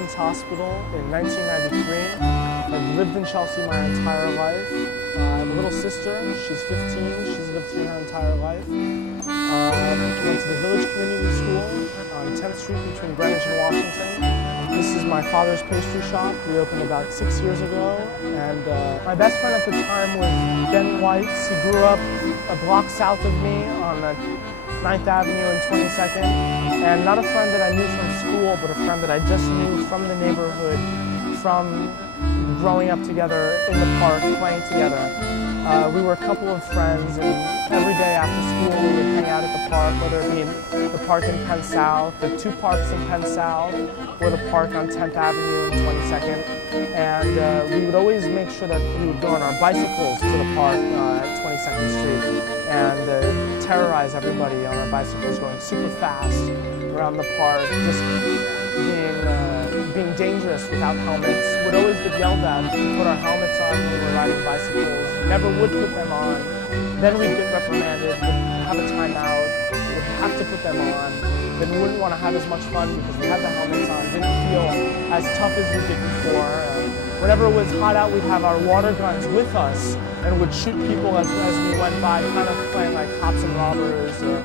Children's Hospital in 1993. I've lived in Chelsea my entire life. I have a little sister, she's 15, she's lived here her entire life. I went to the Village Community School on 10th Street between Greenwich and Washington. This is my father's pastry shop. We opened about 6 years ago, and my best friend at the time was Ben Whites. He grew up a block south of me on 9th Avenue and 22nd, and not a friend that I knew from school, but a friend that I just knew from the neighborhood, from growing up together in the park, playing together. We were a couple of friends, and every day after school we would hang out at the park, whether it be the park in Penn South, the two parks in Penn South, or the park on 10th Avenue and 22nd. And we would always make sure that we would go on our bicycles to the park at 22nd Street and terrorize everybody on our bicycles, going super fast around the park, just being dangerous without helmets. Would always get yelled at to put our helmets on when we were riding bicycles. Never would put them on. Then we'd get reprimanded, would have a timeout, would have to put them on. Then we wouldn't want to have as much fun because we had the helmets on. Didn't feel as tough as we did before. Whenever it was hot out, we'd have our water guns with us and would shoot people as we went by, kind of playing like cops and robbers or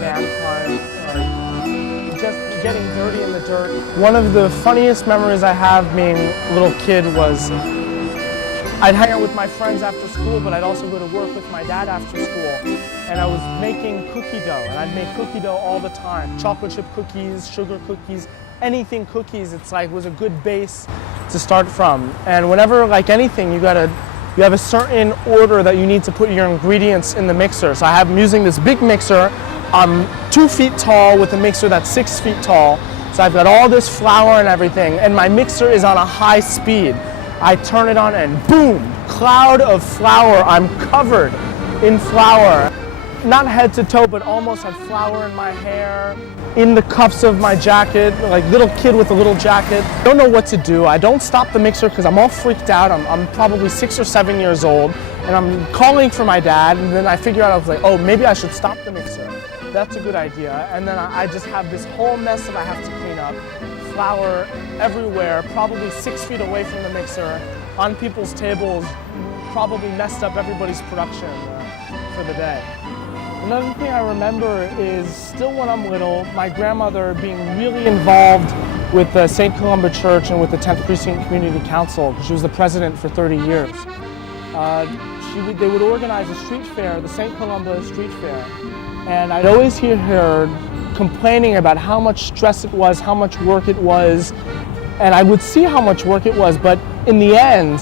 manhunt, or just getting dirty in the dirt. One of the funniest memories I have being a little kid was I'd hang out with my friends after school, but I'd also go to work with my dad after school. And I was making cookie dough, and I'd make cookie dough all the time. Chocolate chip cookies, sugar cookies, anything cookies, it's like was a good base to start from. And whenever, like anything, you have a certain order that you need to put your ingredients in the mixer. So I'm using this big mixer. I'm 2 feet tall with a mixer that's 6 feet tall. So I've got all this flour and everything, and my mixer is on a high speed. I turn it on and boom, cloud of flour. I'm covered in flour. Not head to toe, but almost had flour in my hair, in the cuffs of my jacket, like little kid with a little jacket. Don't know what to do. I don't stop the mixer because I'm all freaked out. I'm probably 6 or 7 years old, and I'm calling for my dad, and then I figure out, I was like, oh, maybe I should stop the mixer. That's a good idea. And then I just have this whole mess that I have to clean up. Flour everywhere, probably 6 feet away from the mixer, on people's tables, probably messed up everybody's production for the day. Another thing I remember is still when I'm little, my grandmother being really involved with the St. Columba Church and with the 10th Precinct Community Council, because she was the president for 30 years. They would organize a street fair, the St. Columba Street Fair, and I'd always hear her complaining about how much stress it was, how much work it was, and I would see how much work it was, but in the end,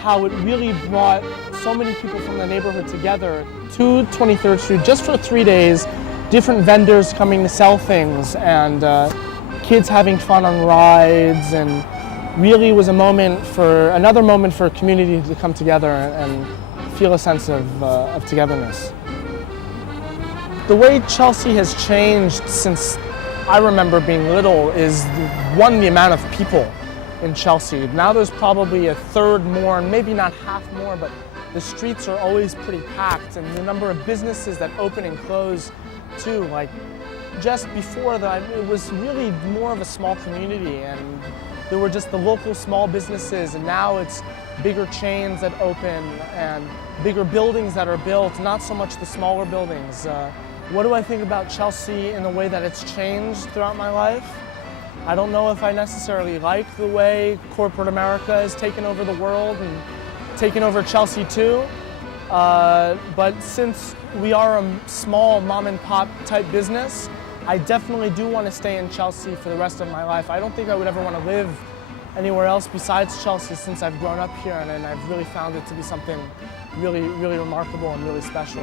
how it really brought so many people from the neighborhood together to 23rd Street just for 3 days, different vendors coming to sell things, and kids having fun on rides, and really was another moment for a community to come together and feel a sense of togetherness. The way Chelsea has changed since I remember being little is, one, the amount of people in Chelsea. Now there's probably a third more, and maybe not half more, but the streets are always pretty packed, and the number of businesses that open and close too. Like just before that, it was really more of a small community, and there were just the local small businesses, and now it's bigger chains that open and bigger buildings that are built, not so much the smaller buildings. What do I think about Chelsea in the way that it's changed throughout my life? I don't know if I necessarily like the way corporate America has taken over the world and taken over Chelsea too. But since we are a small mom and pop type business, I definitely do want to stay in Chelsea for the rest of my life. I don't think I would ever want to live anywhere else besides Chelsea since I've grown up here, and I've really found it to be something really, really remarkable and really special.